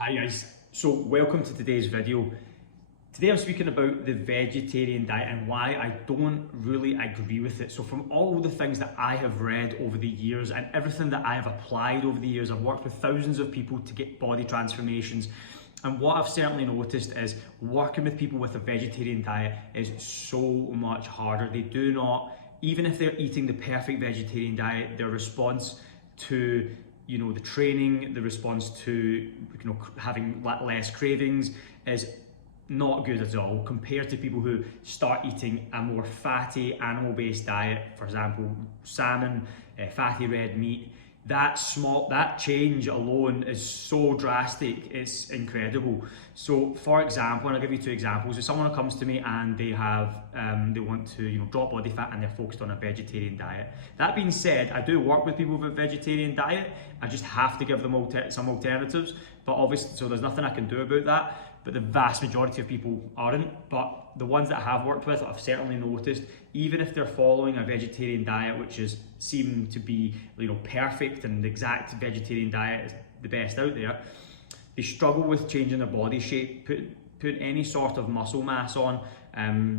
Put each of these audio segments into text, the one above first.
Hi guys, so welcome to today's video. Today I'm speaking about the vegetarian diet and why I don't really agree with it. So from all the things that I have read over the years and everything that I have applied over the years, I've worked with thousands of people to get body transformations. And what I've certainly noticed is working with people with a vegetarian diet is so much harder. They do not, even if they're eating the perfect vegetarian diet, their response to the training, the response to having less cravings is not good at all compared to people who start eating a more fatty animal-based diet, for example, salmon, fatty red meat. That change alone is so drastic, it's incredible. So for example, and I'll give you two examples. If someone comes to me and they want to drop body fat and they're focused on a vegetarian diet. That being said, I do work with people with a vegetarian diet. I just have to give them some alternatives, but obviously, so there's nothing I can do about that. But the vast majority of people aren't. But the ones that I have worked with, I've certainly noticed, even if they're following a vegetarian diet, which is seem to be perfect and the exact vegetarian diet is the best out there, they struggle with changing their body shape, put any sort of muscle mass on,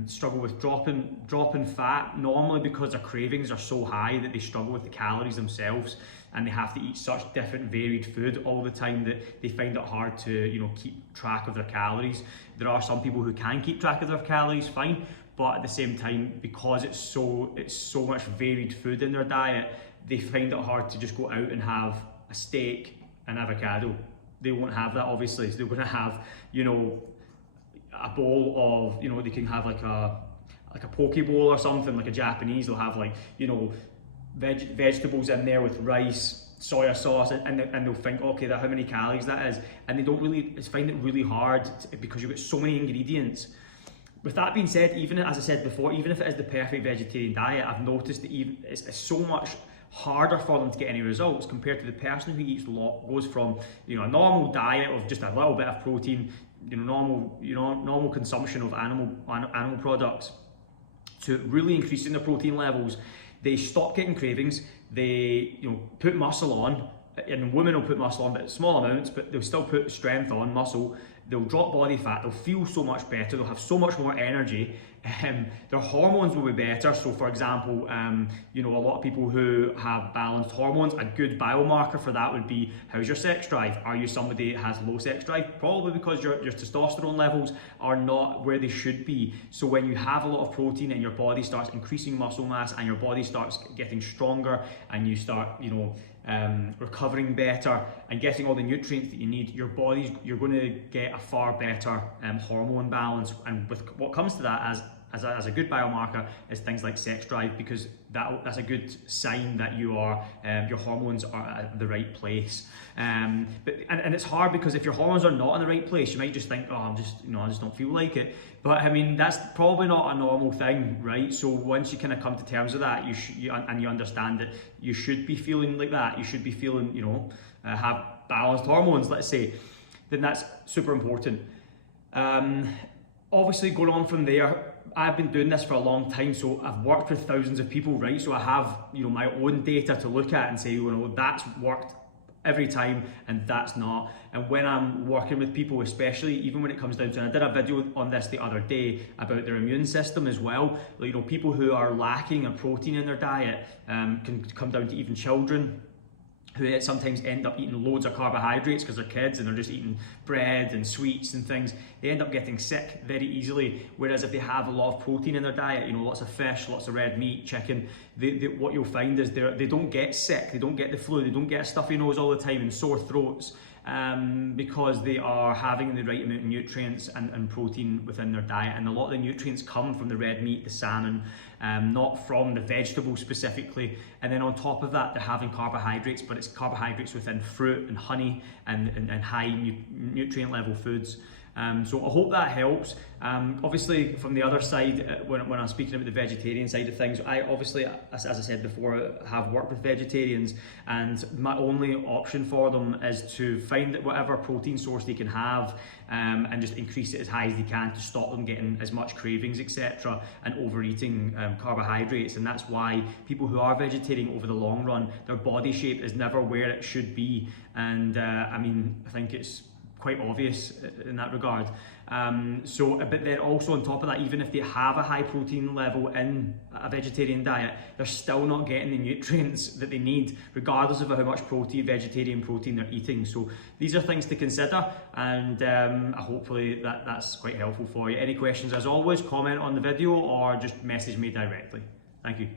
struggle with dropping fat, normally because their cravings are so high that they struggle with the calories themselves, and they have to eat such different varied food all the time that they find it hard to keep track of their calories. There are some people who can keep track of their calories fine, but at the same time, because it's so much varied food in their diet, they find it hard to just go out and have a steak and avocado. They won't have that, obviously. So they're going to have a bowl of they can have like a poke bowl or something, like a Japanese. They'll have vegetables in there with rice, soya sauce, and they'll think, okay, how many calories that is, and they don't really find it really hard because you've got so many ingredients. With that being said, even as I said before, even if it is the perfect vegetarian diet, I've noticed that it's so much harder for them to get any results compared to the person who goes from a normal diet of just a little bit of protein, normal consumption of animal products, to really increasing their protein levels. They stop getting cravings. They put muscle on, and women will put muscle on, but small amounts, but they'll still put strength on, muscle. They'll drop body fat, they'll feel so much better, they'll have so much more energy, their hormones will be better. So for example, a lot of people who have balanced hormones, a good biomarker for that would be, how's your sex drive? Are you somebody that has low sex drive? Probably because your testosterone levels are not where they should be. So when you have a lot of protein and your body starts increasing muscle mass and your body starts getting stronger and you start, recovering better and getting all the nutrients that you need, you're going to get a far better hormone balance. And with what comes to that as a good biomarker is things like sex drive, because that's a good sign that your hormones are at the right place. But it's hard because if your hormones are not in the right place, you might just think, I just don't feel like it. But I mean, that's probably not a normal thing, right? So once you kind of come to terms with that, you understand that you should be feeling like that, you should be feeling, have balanced hormones, let's say, then that's super important. Obviously, going on from there, I've been doing this for a long time, so I've worked with thousands of people, right? So I have, my own data to look at and say, that's worked every time and that's not. And when I'm working with people, especially even when it comes down to, and I did a video on this the other day about their immune system as well, people who are lacking in protein in their diet can come down to even children who sometimes end up eating loads of carbohydrates because they're kids and they're just eating bread and sweets and things. They end up getting sick very easily, whereas if they have a lot of protein in their diet, lots of fish, lots of red meat, chicken, what you'll find is they don't get sick, they don't get the flu, they don't get a stuffy nose all the time and sore throats, because they are having the right amount of nutrients and protein within their diet. And a lot of the nutrients come from the red meat, the salmon, not from the vegetables specifically. And then on top of that, they're having carbohydrates, but it's carbohydrates within fruit and honey and high nutrient level foods. So I hope that helps. Obviously, from the other side, when I'm speaking about the vegetarian side of things, I obviously, as I said before, have worked with vegetarians, and my only option for them is to find whatever protein source they can have and just increase it as high as they can to stop them getting as much cravings, etc., and overeating carbohydrates. And that's why people who are vegetarian over the long run, their body shape is never where it should be. And I think it's quite obvious in that regard. But then also on top of that, even if they have a high protein level in a vegetarian diet, they're still not getting the nutrients that they need, regardless of how much vegetarian protein they're eating. So these are things to consider, and hopefully that's quite helpful for you. Any questions, as always, comment on the video or just message me directly. Thank you.